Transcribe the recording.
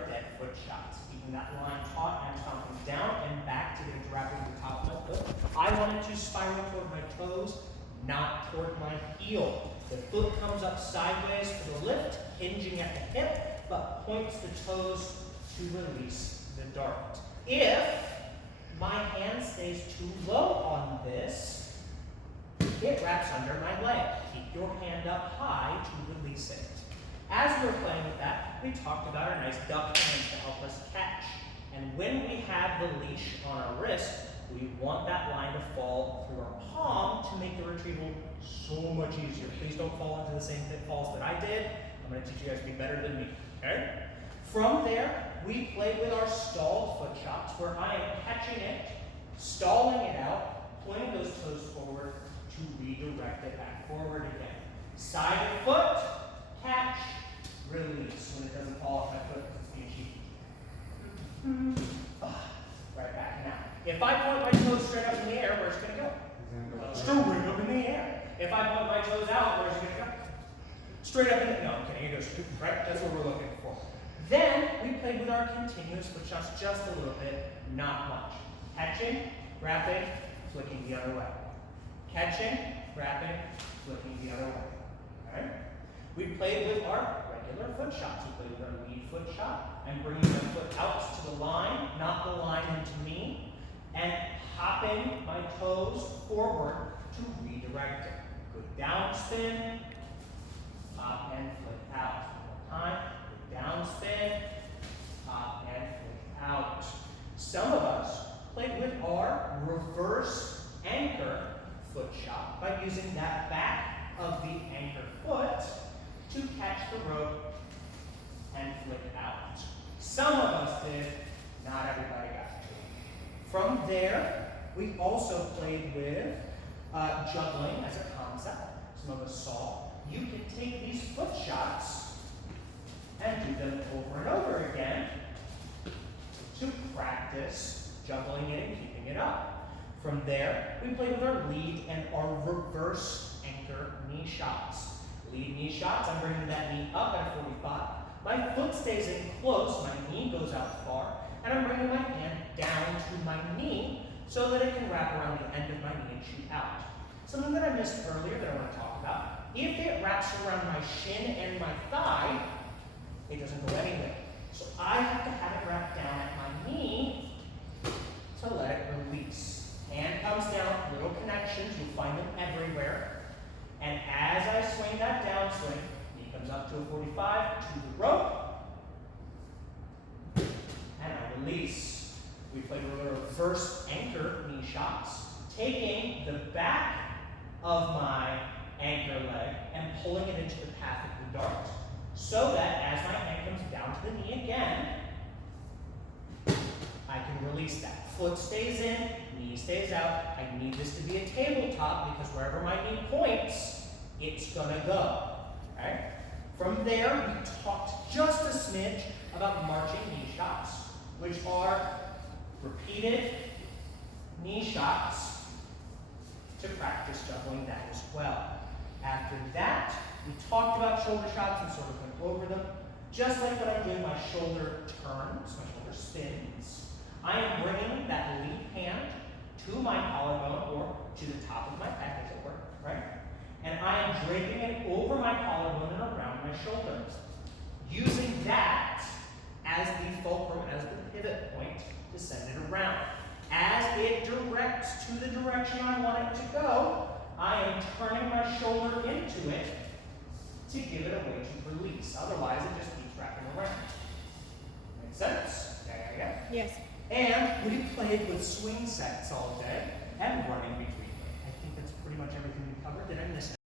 regular dead foot shots, keeping that line taut and stomping down and back to get it wrapped into the top of my foot. I want it to spiral toward my toes, not toward my heel. The foot comes up sideways for the lift, hinging at the hip, but points the toes to release the dart. If my hand stays too low on this, it wraps under my leg. Keep your hand up high to release it. As we were playing with that, we talked about our nice duck hands to help us catch. And when we have the leash on our wrist, we want that line to fall through our palm to make the retrieval so much easier. Please don't fall into the same pitfalls that I did. I'm going to teach you guys to be better than me, okay? From there, we played with our stalled foot shots, where I am catching it, stalling it out, pointing those toes forward to redirect it back forward again. Side of foot, catch, release when it doesn't fall off my foot because it's being cheeky. Right back. Now, if I point my toes straight up in the air, where's it going to go? Straight up in the air. If I point my toes out, where's it going to go? Straight up in the air. No, I'm kidding. It goes straight, right? That's what we're looking for. Then we played with our continuous foot shots just a little bit, not much. Catching, wrapping, flicking the other way. Catching, wrapping, flicking the other way. All right? We played with our regular foot shots. We played with our lead foot shot. I'm bringing my foot out to the line, not the line into me, and hopping my toes forward to redirect it. Good down spin, hop and flick out. One more time. Good down spin, hop and flick out. Some of us played with our reverse anchor foot shot by using that back of the anchor foot to catch the rope and flick out. Some of us did, not everybody got to. From there, we also played with juggling as a concept. Some of us saw. You can take these foot shots and do them over and over again to practice juggling it and keeping it up. From there, we played with our lead and our reverse anchor knee shots. Lead knee shots, I'm bringing that knee up at a 45. My foot stays in close, my knee goes out far, and I'm bringing my hand down to my knee so that it can wrap around the end of my knee and shoot out. Something that I missed earlier that I want to talk about, if it wraps around my shin and my thigh, it doesn't go anywhere. So I have to have it wrapped down at my knee to let it release. Hand comes down, little connections, you'll find them everywhere. And as I swing that downswing, knee comes up to a 45, to the rope, and I release. We played with reverse anchor knee shots, taking the back of my anchor leg and pulling it into the path of the dart, so that as my hand comes down to the knee again, I can release that. Foot stays in, knee stays out. I need this to be a tabletop because wherever my knee points, it's gonna go. Okay? From there, we talked just a smidge about marching knee shots, which are repeated knee shots to practice juggling that as well. After that, we talked about shoulder shots and sort of went over them. Just like when I'm doing my shoulder turns, my shoulder spins, I am bringing that lead hand to my collarbone or to the top of my back, as it were, right? And I am draping it over my collarbone and around my shoulder, using that as the fulcrum, as the pivot point to send it around. As it directs to the direction I want it to go, I am turning my shoulder into it to give it a way to release. Otherwise, it just keeps wrapping around. Make sense? Yeah. Yes. And we played with swing sets all day and running between them. I think that's pretty much everything we covered. Did I miss it?